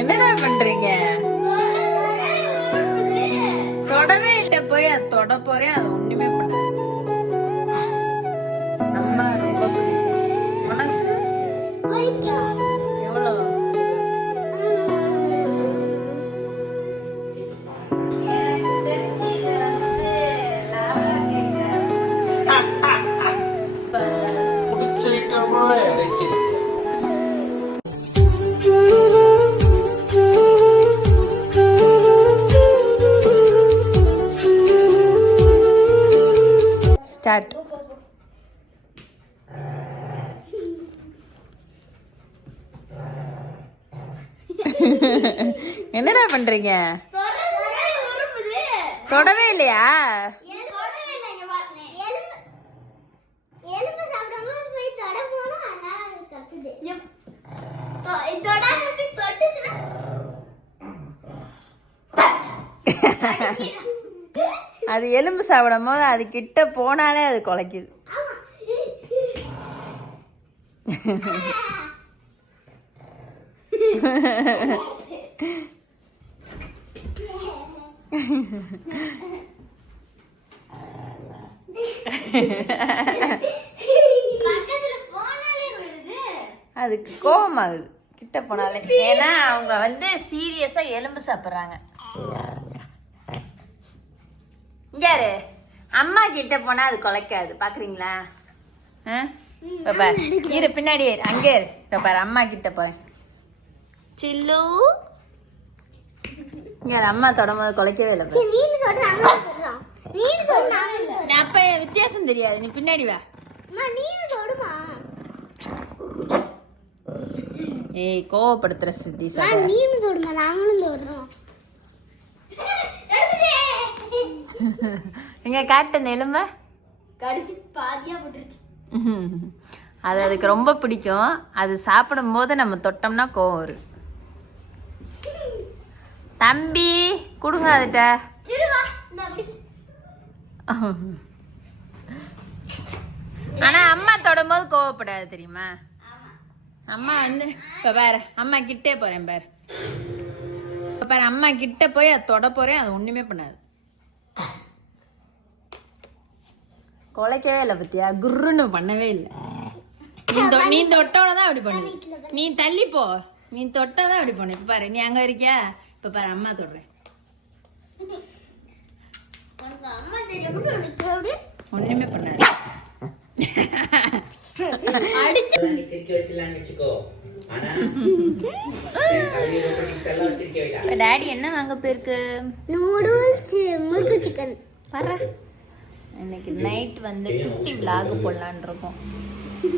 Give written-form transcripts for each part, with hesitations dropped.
என்னடா பண்றீங்க? தொடவே இல்ல, போய் அது தொட போறேன், அது ஒண்ணுமே பண்ணாது. அம்மா ரொம்ப பிடிக்கும். உனக்கு எவ்வளவு? பிடிச்சிட்டமா இறக்கி ஸ்டார்ட். என்னடா பண்றீங்க? தொடவே இல்லையா? அது எலும்பு சாப்பிடும் போது அது கிட்ட போனாலே அது குலைக்குது. அதுக்கு கோபமாகுது கிட்ட போனாலே. ஏன்னா அவங்க வந்து சீரியஸா எலும்பு சாப்பிட்றாங்க. இங்காரு அம்மா கிட்ட போனா அது குலைக்காது, பாக்குறீங்களா? இரு பின்னாடி அங்கே பாரு, அம்மா கிட்ட போறேன். சில்லு இங்க அம்மா தொடும்போது குலைக்கவே இல்லை. அப்ப வித்தியாசம் தெரியாது, நீ பின்னாடி வா. ஏய் கோவப்படுத்துற ஸ்ருதி. எங்க காட்டு அந்த எலும்ப அது அதுக்கு ரொம்ப பிடிக்கும். அது சாப்பிடும் போது நம்ம தொட்டோம்னா கோவம் வரும். தம்பி கொடுங்க அதுட்ட. ஆனா அம்மா தொடும் போது கோவப்படாது தெரியுமா? அம்மா வந்து இப்ப பாரு, அம்மா கிட்டே போறேன் பாரு. இப்ப பாரு, அம்மா கிட்ட போய் அது தொட போறேன், அது ஒண்ணுமே பண்ணாது. குலைக்கவே இல்லை பத்தியா? குருன்னு பண்ணவே இல்லை. நீ தொட்டோடதான் அப்படி பண்ணு. நீ தள்ளி போ, நீ தொட்டதான் அப்படி பண்ணு. இப்ப பாரு, நீ அங்க இருக்கியா? இப்ப பாரு, அம்மா தொடுறேன். ஒண்ணுமே பண்ணாது. டாடி என்ன வாங்க போயிருக்கு? நூடுல்ஸ், முறுக்கு சிக்கன். பாரு, இன்னைக்கு நைட் வந்து குட்டி விளாக் போடலான் இருக்கோம்.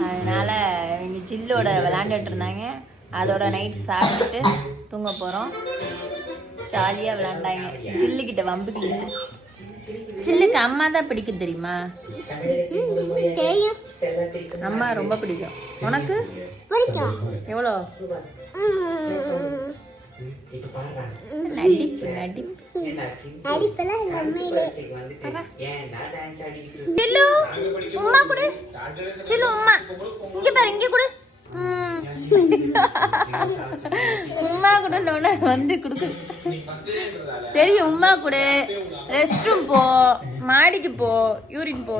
அதனால இவங்க ஜில்லோட விளாண்டுட்டு இருந்தாங்க. அதோட நைட் சாப்பிட்டுட்டு தூங்க போறோம். ஜாலியாக விளாண்டாங்க. ஜில்லுக்கிட்ட வம்புக்கு இழுத்து. ஜில்லுக்கு அம்மா தான் பிடிக்கும் தெரியுமா? அம்மா ரொம்ப பிடிக்கும். உனக்கு எவ்வளோ? நடிப்பு நடிப்பு. சில்லு உம்மா கொடு. சில்லு உம்மா இங்க பாரு, இங்க கொடு. உம்மா கூட வந்து கொடுக்கு தெரியும். உம்மா கூட ரெஸ்ட் ரூம் போ, மாடிக்கு போ, யூரின் போ,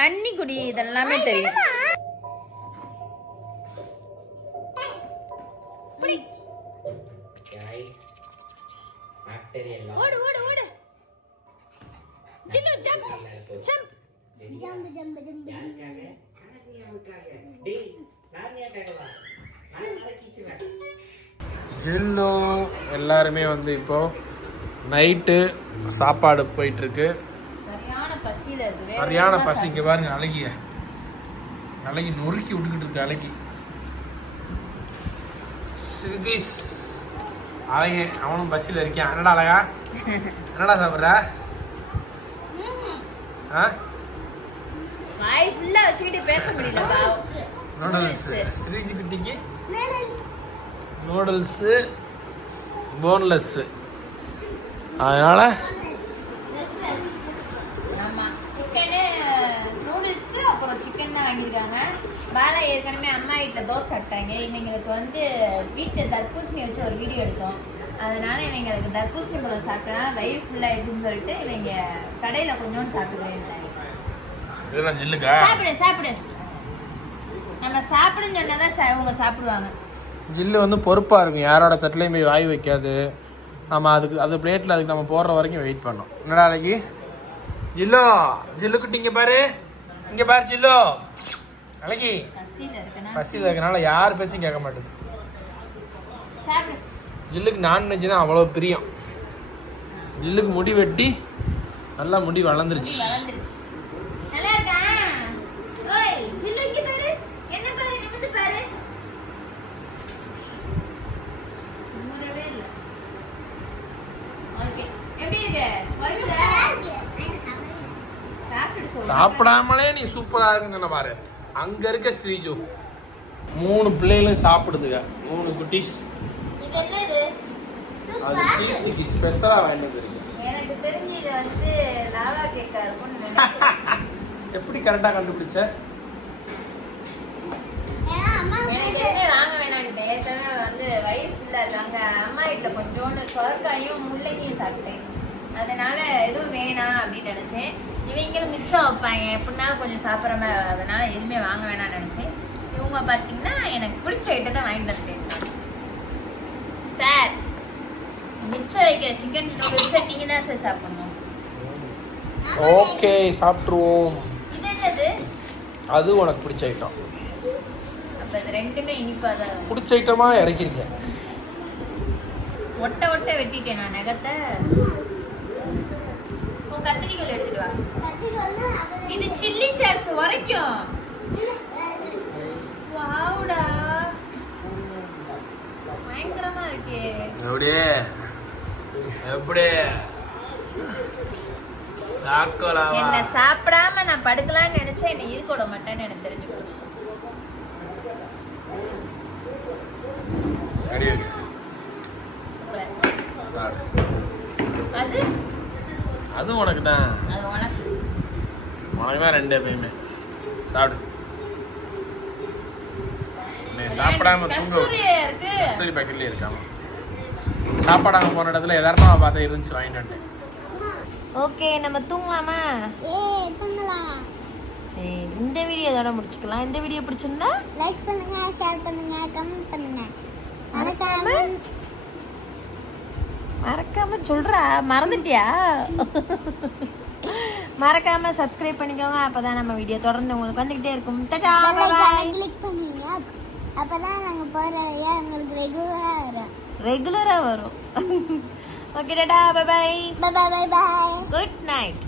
தண்ணி குடி, இதெல்லாமே தெரியும். ஓடு ஓடு ஓடு. சில்லு ஜம்ப் ஜம்ப். ஜில்லு எல்லாருமே வந்து இப்போ நைட்டு சாப்பாடு போயிட்டு இருக்கு. சரியான பசி. இங்க பாருங்க, அழகி நொறுக்கி விட்டுக்கிட்டு இருக்கு. அழகி சிரிதீஷ் அழகி அவனும் பசியில் இருக்கான். என்னடா அழகா, என்னடா சாப்பிட்ற? நூடுல்ஸ். சிரிஜி குட்டிக்கு நூடுல்ஸ் போன்லெஸ். அதனால சிக்கனு நூடுல்ஸ் அப்புறம் சிக்கன் தான் வாங்கியிருக்காங்க. பாலா ஏற்கனவே அம்மா வீட்டில் தோசை சாப்பிட்டாங்க. இவங்களுக்கு வந்து வீட்டு தர்பூசணி வச்சு ஒரு வீடியோ எடுத்தோம். அதனால இவங்களுக்கு தர்பூசணி பழம் சாப்பிட்டா வயிறு ஃபுல்லாகிடுச்சுன்னு சொல்லிட்டு இவங்க கடையில் கொஞ்சோண்டு சாப்பிட்டுருவேன். இதெல்லாம் ஜில்லுக்கா? சாப்பிடு. நம்ம சாப்பிடுன்னு சொன்னாதான் இவங்க சாப்பிடுவாங்க. ஜில்லு வந்து பொறுப்பாக இருக்கும், யாரோட தட்டிலையும் போய் வாய் வைக்காது. நம்ம அது பிளேட்டில் அதுக்கு நம்ம போடுற வரைக்கும் வெயிட் பண்ணோம். என்னடா அழகி? ஜில்லு குட்டி இங்கே பாரு ஜில்லு அழகி. பசியில் இருக்கனால யார் பேச்சும் கேட்க மாட்டேது. ஜில்லுக்கு நான்வெஜ்னா அவ்வளோ பிரியம். ஜில்லுக்கு முடி வெட்டி நல்லா முடி வளர்ந்துருச்சு. சாப்பிடாமலே நீ சூப்பரா இருக்குன்னு பாரு. அங்க இருக்க ஸ்ரீஜு 3 பிள்ளைகளும் சாப்பிடுதுங்க. 3 குட்டீஸ். அது கீர்த்திக்கு ஸ்பெஷலா வாங்கிட்டு எனக்கு தெரிஞ்சு இது வந்து லாவா கேக்கா இருக்கும்னு நினைக்கிறேன். எப்படி கரெக்டா கண்டுபிடிச்ச? எனக்கு எதுவுமே வாங்க வேணான்ட்டு ஏற்கனவே வந்து வயிறு ஃபுல்லா இருக்காங்க. அம்மா வீட்டில் கொஞ்சோண்டு சொரக்காயும் முள்ளங்கியும் சாப்பிட்டேன். அதனால எதுவும் வேணாம் அப்படின்னு நினைச்சேன். இவங்களும் மிச்சம் வைப்பாங்க எப்படினாலும் கொஞ்சம் சாப்பிட்ற மாதிரி. அதனால எதுவுமே வாங்க வேணாம்னு நினைச்சேன். இவங்க பார்த்தீங்கன்னா எனக்கு பிடிச்ச ஐட்டம் தான் வாங்கிட்டு வந்துட்டேன். சார் மிச்சம் வைக்கிற சிக்கன் நூடுல்ஸை நீங்கள் தான் சார் சாப்பிடணும். ஓகே சாப்பிட்ருவோம். இது என்னது? அது உனக்கு பிடிச்ச ஐட்டம். அப்போ இது ரெண்டுமே இனிப்பாக தான் பிடிச்ச ஐட்டமா இறக்கிருங்க. ஒட்ட வெட்டிட்டேன் நான் நகத்தை. கத்திரிக்கோல் எடுத்துட்டு வா. இது சில்லி சாஸ் வரைக்கும். வாவுடா பயங்கரமா இருக்கே. எப்படி சாக்கோலாவா? என்ன சாப்பிடாம நான் படுக்கலாம்னு நினைச்சேன். என்ன இருக்க விட மாட்டேன்னு எனக்கு தெரிஞ்சு போச்சு. அது அது உனக்கு தான். அது உனக்கு தான் 2 எப்பயுமே சாப்பிடு. நீ சாப்பிடாம தூங்க. கஸ்தூரி பேக்கெட்லேயே இருக்காம சாப்பாடாக போன இடத்துல எதார்த்தமாக பார்த்தா இருந்துச்சு வாங்கிட்டு வந்துட்டேன். ஓகே நம்ம தூங்கலாமா? தூங்கலாம். சரி இந்த வீடியோ இதோட முடிச்சுக்கலாம். இந்த வீடியோ பிடிச்சிருந்தா லைக் பண்ணுங்க, ஷேர் பண்ணுங்க, கமெண்ட் பண்ணுங்க. மறக்காம சொல்றா, மறந்துட்டியா? மறக்காம சப்ஸ்கிரைப் பண்ணிக்கோங்க. அப்பதான் நம்ம வீடியோ தொடர்ந்து உங்களுக்கு வந்துகிட்டே இருக்கும். Tata bye by. கிளிக் பண்ணுங்க. அப்பதான் நாங்க போற வீடியோ உங்களுக்கு ரெகுலரா வரும். Okay tata bye bye. Bye bye bye. Good night.